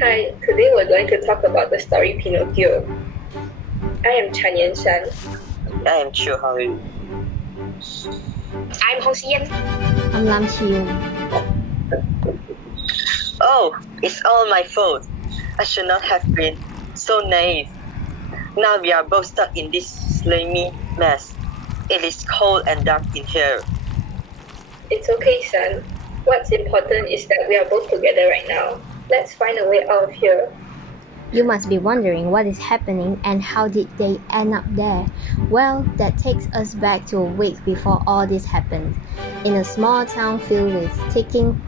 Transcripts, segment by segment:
Hi, today we're going to talk about the story Pinocchio. I am Chan Yan Shan. I am Chiu Hao. I'm Hong Xian. I'm Lam Chiu. Oh, it's all my fault. I should not have been so naive. Now we are both stuck in this slimy mess. It is cold and dark in here. It's okay, son. What's important is that we are both together right now. Let's find a way out of here. You must be wondering what is happening and how did they end up there? Well, that takes us back to a week before all this happened. In a small town filled with ticking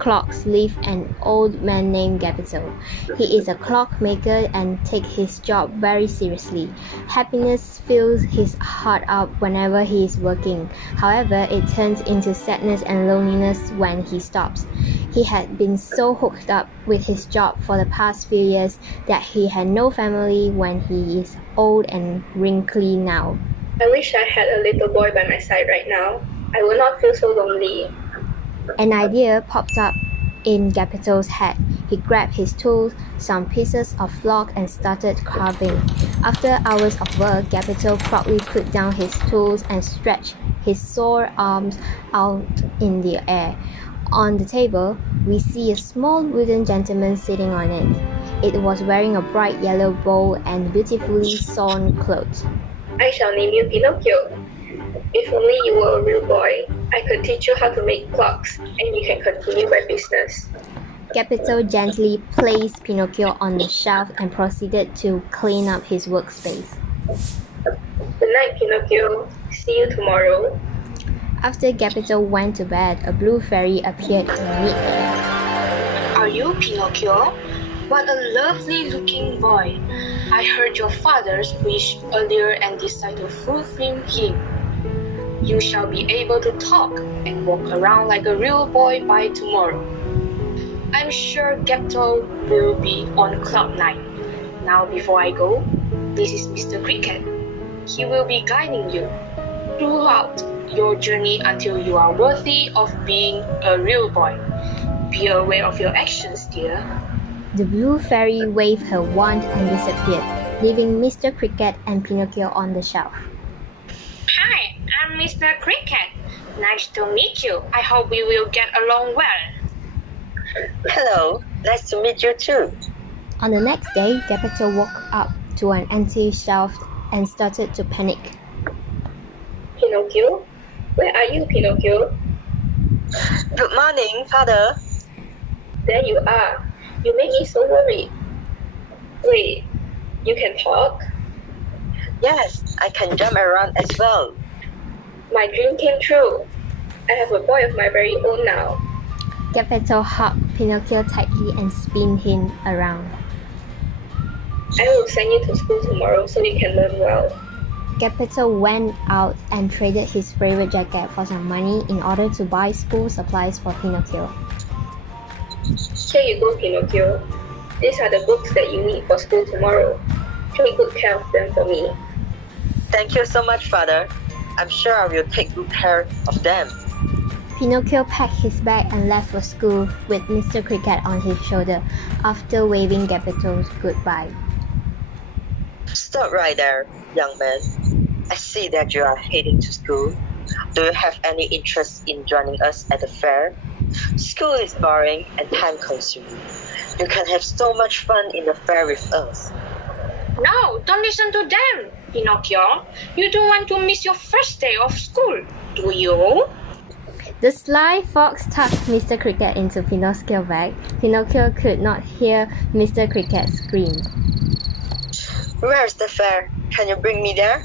clocks live an old man named Gepetto. He is a clockmaker and takes his job very seriously. Happiness fills his heart up whenever he is working. However, it turns into sadness and loneliness when he stops. He had been so hooked up with his job for the past few years that he had no family when he is old and wrinkly now. I wish I had a little boy by my side right now. I would not feel so lonely. An idea popped up in Gepetto's head. He grabbed his tools, some pieces of log, and started carving. After hours of work, Gepetto proudly put down his tools and stretched his sore arms out in the air. On the table, we see a small wooden gentleman sitting on it. It was wearing a bright yellow bow and beautifully sewn clothes. I shall name you Pinocchio. If only you were a real boy, I could teach you how to make clocks, and you can continue my business. Gepetto gently placed Pinocchio on the shelf and proceeded to clean up his workspace. Good night, Pinocchio. See you tomorrow. After Gepetto went to bed, a blue fairy appeared in mid-air. Are you Pinocchio? What a lovely looking boy. I heard your father's wish earlier and decided to fulfill him. You shall be able to talk and walk around like a real boy by tomorrow. I'm sure Gepetto will be on cloud 9. Now before I go, this is Mr. Cricket. He will be guiding you throughout your journey until you are worthy of being a real boy. Be aware of your actions, dear. The blue fairy waved her wand and disappeared, leaving Mr. Cricket and Pinocchio on the shelf. Hi, I'm Mr. Cricket. Nice to meet you. I hope we will get along well. Hello, nice to meet you too. On the next day, Gepetto woke up to an empty shelf and started to panic. Pinocchio? Where are you, Pinocchio? Good morning, father. There you are. You made me so worried. Wait, you can talk? Yes, I can jump around as well. My dream came true. I have a boy of my very own now. Gepetto hugged Pinocchio tightly and spun him around. I will send you to school tomorrow so you can learn well. Gepetto went out and traded his favorite jacket for some money in order to buy school supplies for Pinocchio. Here you go, Pinocchio. These are the books that you need for school tomorrow. Take good care of them for me. Thank you so much, father. I'm sure I will take good care of them. Pinocchio packed his bag and left for school with Mr. Cricket on his shoulder after waving Gepetto goodbye. Stop right there, young man. I see that you are heading to school. Do you have any interest in joining us at the fair? School is boring and time-consuming. You can have so much fun in the fair with us. No, don't listen to them, Pinocchio. You don't want to miss your first day of school, do you? The sly fox tucked Mr. Cricket into Pinocchio's bag. Pinocchio could not hear Mr. Cricket scream. Where's the fair? Can you bring me there?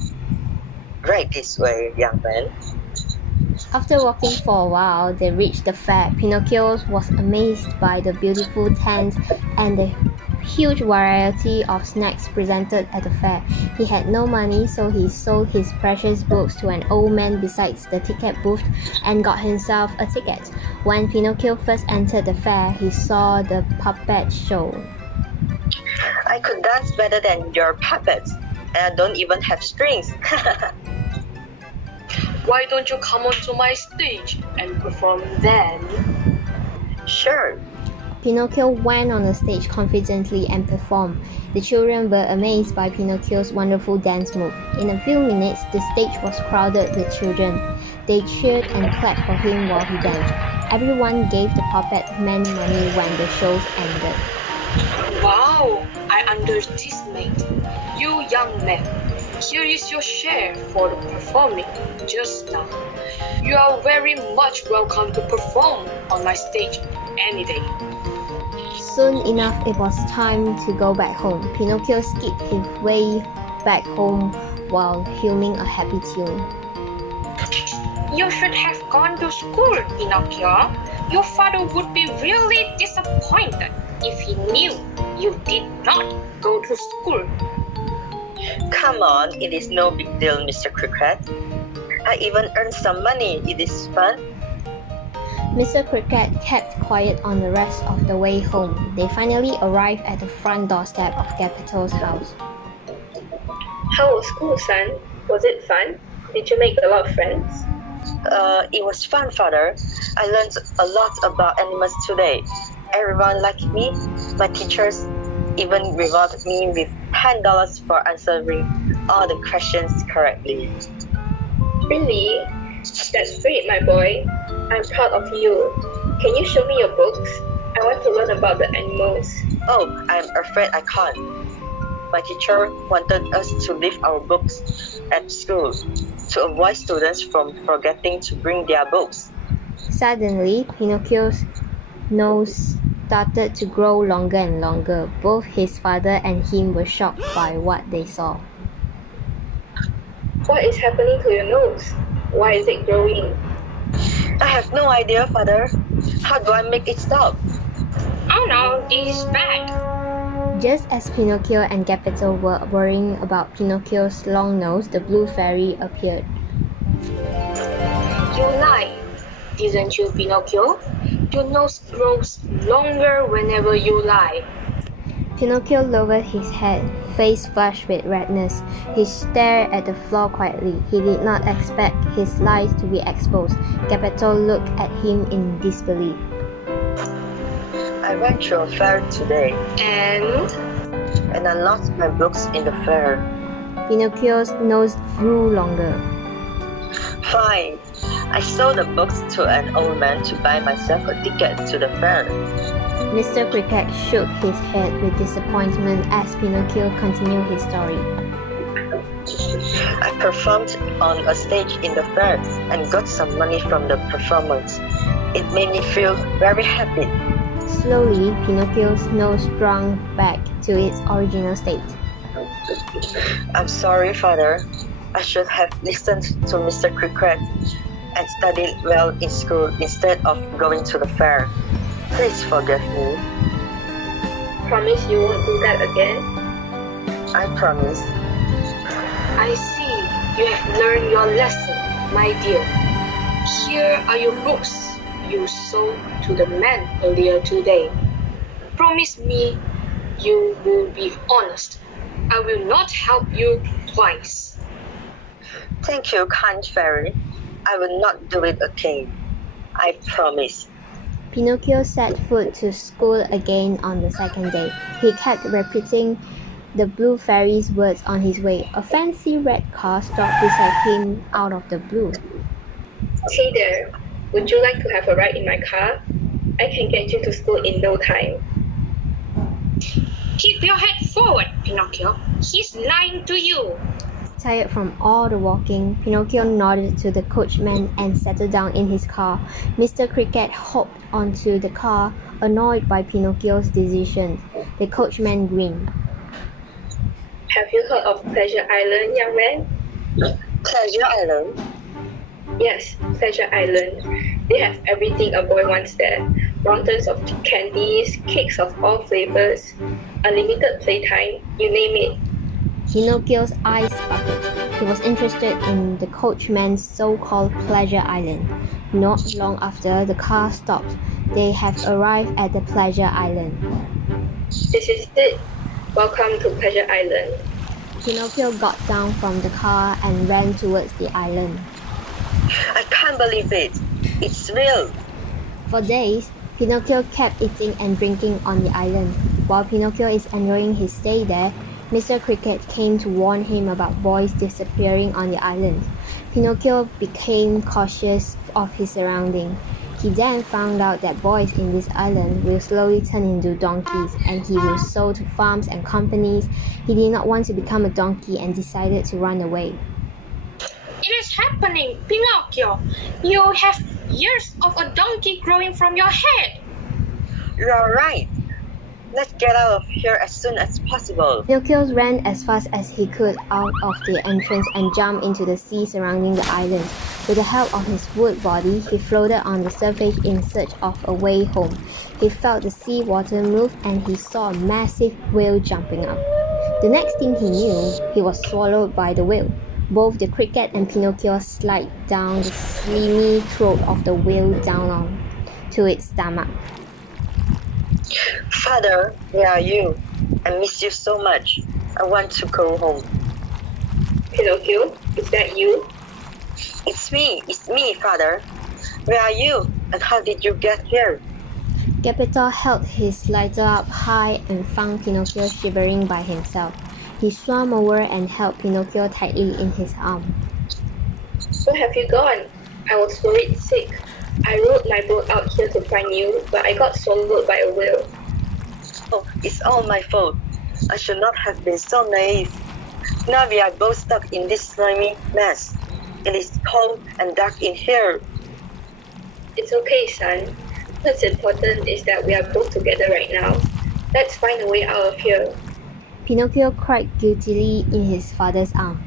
Right this way, young man. After walking for a while, they reached the fair. Pinocchio was amazed by the beautiful tents and the huge variety of snacks presented at the fair. He had no money, so he sold his precious books to an old man beside the ticket booth and got himself a ticket. When Pinocchio first entered the fair, he saw the puppet show. I could dance better than your puppets, and I don't even have strings. Why don't you come onto my stage and perform then? Sure. Pinocchio went on the stage confidently and performed. The children were amazed by Pinocchio's wonderful dance move. In a few minutes, the stage was crowded with children. They cheered and clapped for him while he danced. Everyone gave the puppet man money when the shows ended. Wow, I underestimate you, young man. Here is your share for the performing just now. You are very much welcome to perform on my stage any day. Soon enough, it was time to go back home. Pinocchio skipped his way back home while humming a happy tune. You should have gone to school, Pinocchio. Your father would be really disappointed if he knew you did not go to school. Come on, it is no big deal, Mr. Cricket. I even earned some money. It is fun. Mr. Cricket kept quiet on the rest of the way home. They finally arrived at the front doorstep of Gepetto's house. How was school, son? Was it fun? Did you make a lot of friends? It was fun, Father. I learned a lot about animals today. Everyone liked me. My teachers even rewarded me with $10 for answering all the questions correctly. Really? That's great, my boy. I'm proud of you. Can you show me your books? I want to learn about the animals. Oh, I'm afraid I can't. My teacher wanted us to leave our books at school to avoid students from forgetting to bring their books. Suddenly, Pinocchio's nose started to grow longer and longer. Both his father and him were shocked by what they saw. What is happening to your nose? Why is it growing? I have no idea, Father. How do I make it stop? Oh no, this is bad. Just as Pinocchio and Geppetto were worrying about Pinocchio's long nose, the blue fairy appeared. You lied, didn't you, Pinocchio? Your nose grows longer whenever you lie. Pinocchio lowered his head, face flushed with redness. He stared at the floor quietly. He did not expect his lies to be exposed. Geppetto looked at him in disbelief. I went to a fair today And I lost my books in the fair. Pinocchio's nose grew longer. Fine. I sold the books to an old man to buy myself a ticket to the fair. Mr. Cricket shook his head with disappointment as Pinocchio continued his story. I performed on a stage in the fair and got some money from the performance. It made me feel very happy. Slowly, Pinocchio's nose shrunk back to its original state. I'm sorry, Father. I should have listened to Mr. Cricket and studied well in school instead of going to the fair. Please forgive me. Promise you won't do that again? I promise. I see you have learned your lesson, my dear. Here are your books you sold to the man earlier today. Promise me you will be honest. I will not help you twice. Thank you, kind fairy. I will not do it again. I promise. Pinocchio set foot to school again on the second day. He kept repeating the blue fairy's words on his way. A fancy red car stopped beside him out of the blue. Hey there, would you like to have a ride in my car? I can get you to school in no time. Keep your head forward, Pinocchio. He's lying to you. Tired from all the walking, Pinocchio nodded to the coachman and settled down in his car. Mr. Cricket hopped onto the car, annoyed by Pinocchio's decision. The coachman grinned. Have you heard of Pleasure Island, young man? Pleasure Island. Yes, Pleasure Island. They have everything a boy wants there. Mountains of candies, cakes of all flavors, unlimited playtime, you name it. Pinocchio's eyes sparkled. He was interested in the coachman's so-called Pleasure Island. Not long after, the car stopped. They have arrived at the Pleasure Island. This is it. Welcome to Pleasure Island. Pinocchio got down from the car and ran towards the island. I can't believe it. It's real. For days, Pinocchio kept eating and drinking on the island. While Pinocchio is enjoying his stay there, Mr. Cricket came to warn him about boys disappearing on the island. Pinocchio became cautious of his surroundings. He then found out that boys in this island will slowly turn into donkeys and he will sold to farms and companies. He did not want to become a donkey and decided to run away. It is happening, Pinocchio. You have ears of a donkey growing from your head. You are right. Let's get out of here as soon as possible. Pinocchio ran as fast as he could out of the entrance and jumped into the sea surrounding the island. With the help of his wood body, he floated on the surface in search of a way home. He felt the sea water move and he saw a massive whale jumping up. The next thing he knew, he was swallowed by the whale. Both the Cricket and Pinocchio slid down the slimy throat of the whale down on to its stomach. Father, where are you? I miss you so much. I want to go home. Pinocchio, is that you? It's me, Father. Where are you? And how did you get here? Geppetto held his lighter up high and found Pinocchio shivering by himself. He swam over and held Pinocchio tightly in his arm. Where have you gone? I was worried sick. I rowed my boat out here to find you, but I got swallowed by a whale. Oh, it's all my fault. I should not have been so naive. Now we are both stuck in this slimy mess. It is cold and dark in here. It's okay, son. What's important is that we are both together right now. Let's find a way out of here. Pinocchio cried guiltily in his father's arm.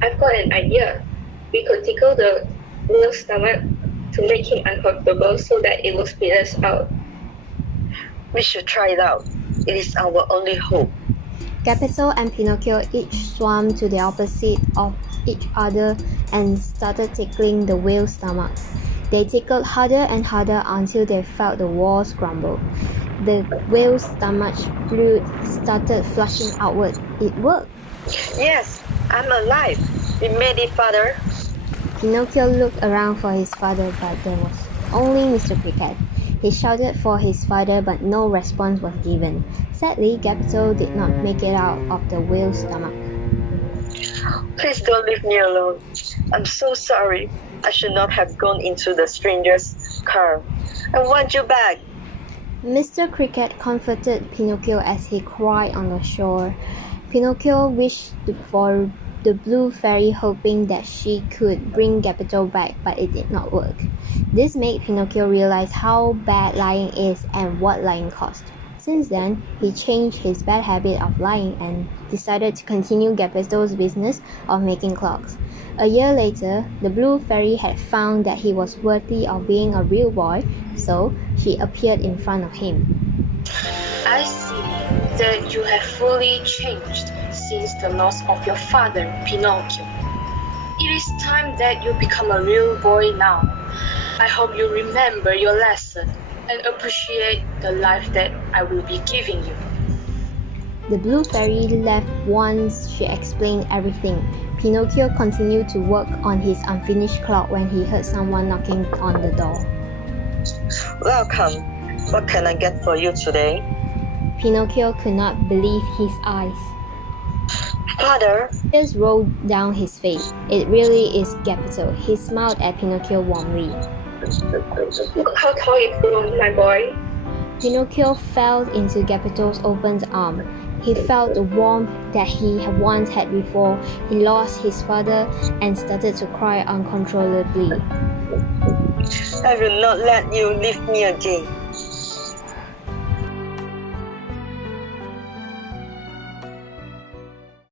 I've got an idea. We could tickle the whale's stomach to make him uncomfortable so that it will spit us out. We should try it out. It is our only hope. Geppetto and Pinocchio each swam to the opposite of each other and started tickling the whale's stomach. They tickled harder and harder until they felt the walls crumble. The whale's stomach fluid started flushing outward. It worked. Yes, I'm alive. We made it, Father. Pinocchio looked around for his father, but there was only Mr. Cricket. He shouted for his father, but no response was given. Sadly, Geppetto did not make it out of the whale's stomach. Please don't leave me alone. I'm so sorry. I should not have gone into the stranger's car. I want you back. Mr. Cricket comforted Pinocchio as he cried on the shore. Pinocchio wished for the blue fairy, hoping that she could bring Geppetto back, but it did not work. This made Pinocchio realize how bad lying is and what lying cost. Since then, he changed his bad habit of lying and decided to continue Geppetto's business of making clocks. A year later, the blue fairy had found that he was worthy of being a real boy, so she appeared in front of him. I see that you have fully changed since the loss of your father, Pinocchio. It is time that you become a real boy now. I hope you remember your lesson and appreciate the life that I will be giving you. The blue fairy left once she explained everything. Pinocchio continued to work on his unfinished clock when he heard someone knocking on the door. Welcome. What can I get for you today? Pinocchio could not believe his eyes. Father, Tears rolled down his face. It really is Geppetto. He smiled at Pinocchio warmly. Look how tall you've grown, my boy. Pinocchio fell into Geppetto's open arm. He felt the warmth that he had once had before he lost his father and started to cry uncontrollably. I will not let you leave me again.